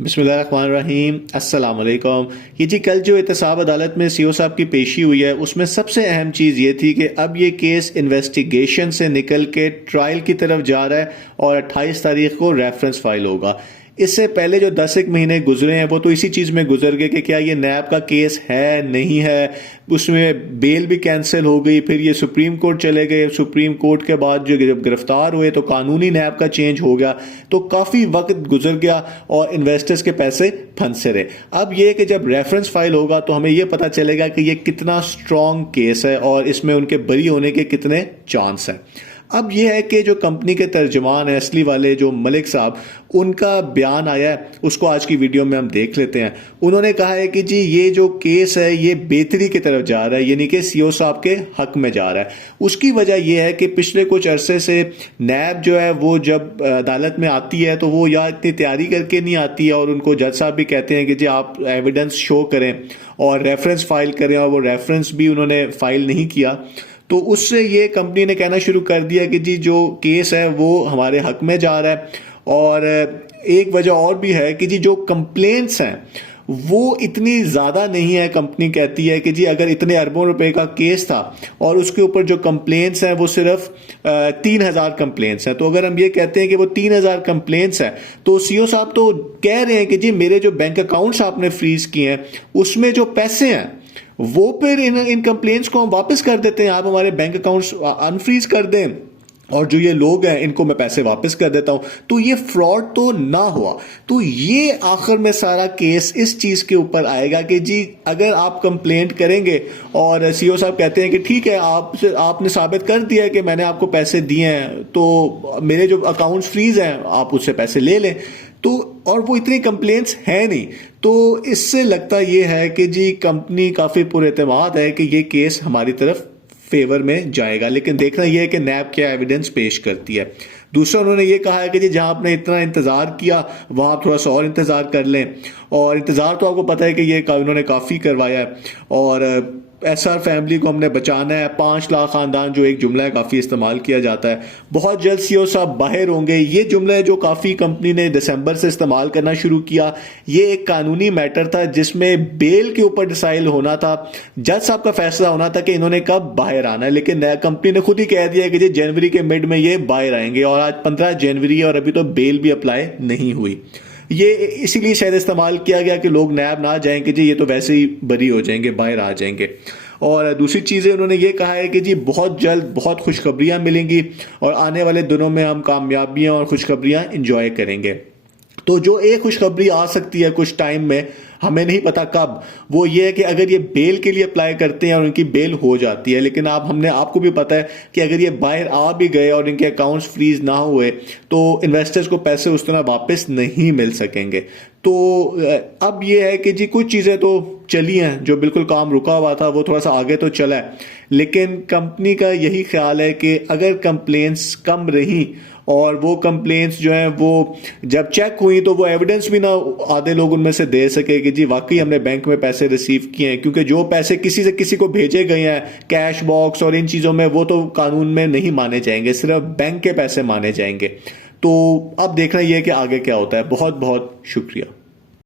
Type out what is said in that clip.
बिस्मिल्लाहिर्रहमानिर्रहीम, अस्सलाम वालेकुम। ये जी कल जो एहतसाब अदालत में सीओ साहब की पेशी हुई है, उसमें सबसे अहम चीज़ ये थी कि अब ये केस इन्वेस्टिगेशन से निकल के ट्रायल की तरफ जा रहा है और 28 तारीख को रेफरेंस फाइल होगा। इससे पहले जो 10 एक महीने गुजरे हैं वो तो इसी चीज़ में गुजर गए कि क्या ये नैब का केस है नहीं है। उसमें बेल भी कैंसिल हो गई, फिर ये सुप्रीम कोर्ट चले गए, सुप्रीम कोर्ट के बाद जो जब गिरफ्तार हुए तो कानूनी नैब का चेंज हो गया, तो काफ़ी वक्त गुजर गया और इन्वेस्टर्स के पैसे फंसे रहे। अब ये कि जब रेफरेंस फाइल होगा तो हमें ये पता चलेगा कि ये कितना स्ट्रॉन्ग केस है और इसमें उनके बरी होने के कितने चांस हैं। अब यह है कि जो कंपनी के तर्जमान है असली वाले जो मलिक साहब, उनका बयान आया है, उसको आज की वीडियो में हम देख लेते हैं। उन्होंने कहा है कि जी ये जो केस है ये बेहतरी की तरफ जा रहा है, यानी कि सीओ साहब के हक में जा रहा है। उसकी वजह यह है कि पिछले कुछ अरसे से नैब जो है वो जब अदालत में आती है तो वो या इतनी तैयारी करके नहीं आती है और उनको जज साहब भी कहते हैं कि जी आप एविडेंस शो करें और रेफरेंस फाइल करें, और वो रेफरेंस भी उन्होंने फाइल नहीं किया। तो उससे ये कंपनी ने कहना शुरू कर दिया कि जी जो केस है वो हमारे हक में जा रहा है। और एक वजह और भी है कि जी जो कंप्लेंट्स हैं वो इतनी ज़्यादा नहीं है। कंपनी कहती है कि जी अगर इतने अरबों रुपए का केस था और उसके ऊपर जो कंप्लेंट्स हैं वो सिर्फ 3000 कंप्लेंट्स हैं, तो अगर हम ये कहते हैं कि वो 3000 कंप्लेंट्स हैं तो सीओ साहब तो कह रहे हैं कि जी मेरे जो बैंक अकाउंट्स आपने फ्रीज किए हैं उसमें जो पैसे हैं वो फिर इन कंप्लेंट्स को हम वापस कर देते हैं, आप हमारे बैंक अकाउंट्स अनफ्रीज कर दें और जो ये लोग हैं इनको मैं पैसे वापस कर देता हूं, तो ये फ्रॉड तो ना हुआ। तो ये आखिर में सारा केस इस चीज के ऊपर आएगा कि जी अगर आप कंप्लेंट करेंगे और सीओ साहब कहते हैं कि ठीक है आपने साबित कर दिया है कि मैंने आपको पैसे दिए हैं तो मेरे जो अकाउंट्स फ्रीज हैं आप उससे पैसे ले लें, तो और वो इतनी कंप्लेंट्स है नहीं, तो इससे लगता ये है कि जी कंपनी काफ़ी पुरएतमाद है कि ये केस हमारी तरफ फेवर में जाएगा। लेकिन देखना यह है कि नैब क्या एविडेंस पेश करती है। दूसरा उन्होंने ये कहा है कि जी जहां आपने इतना इंतज़ार किया वहां आप थोड़ा सा और इंतज़ार कर लें, और इंतज़ार तो आपको पता है कि ये उन्होंने काफ़ी करवाया है। और एसआर फैमिली को हमने बचाना है, 5 लाख खानदान जो एक जुमला है काफ़ी इस्तेमाल किया जाता है। बहुत जल्द सीओ साहब बाहर होंगे, ये जुमला है जो काफ़ी कंपनी ने दिसंबर से इस्तेमाल करना शुरू किया। ये एक कानूनी मैटर था जिसमें बेल के ऊपर डिसाइड होना था, जज साहब का फैसला होना था कि इन्होंने कब बाहर आना है। लेकिन कंपनी ने खुद ही कह दिया कि जी जनवरी के मिड में ये बाहर आएंगे, और आज 15 जनवरी है और अभी तो बेल भी अप्लाई नहीं हुई। ये इसीलिए शायद इस्तेमाल किया गया कि लोग नैब ना जाएंगे, जी ये तो वैसे ही बरी हो जाएंगे, बाहर आ जाएंगे। और दूसरी चीज़ें उन्होंने ये कहा है कि जी बहुत जल्द बहुत खुशखबरियां मिलेंगी और आने वाले दिनों में हम कामयाबियां और खुशखबरियां इंजॉय करेंगे। तो जो एक खुशखबरी आ सकती है कुछ टाइम में, हमें नहीं पता कब, वो ये है कि अगर ये बेल के लिए अप्लाई करते हैं और उनकी बेल हो जाती है, लेकिन आपको भी पता है कि अगर ये बाहर आ भी गए और इनके अकाउंट्स फ्रीज ना हुए तो इन्वेस्टर्स को पैसे उस तरह वापस नहीं मिल सकेंगे। तो अब ये है कि जी कुछ चीज़ें तो चली हैं, जो बिल्कुल काम रुका हुआ था वो थोड़ा सा आगे तो चला है, लेकिन कंपनी का यही ख्याल है कि अगर कंप्लेंट्स कम रही और वो कंप्लेंट्स जो हैं वो जब चेक हुई तो वो एविडेंस भी ना आधे लोग उनमें से दे सके कि जी वाकई हमने बैंक में पैसे रिसीव किए हैं, क्योंकि जो पैसे किसी से किसी को भेजे गए हैं कैश बॉक्स और इन चीज़ों में, वो तो कानून में नहीं माने जाएंगे, सिर्फ बैंक के पैसे माने जाएंगे। तो अब देखना यह है कि आगे क्या होता है। बहुत बहुत शुक्रिया।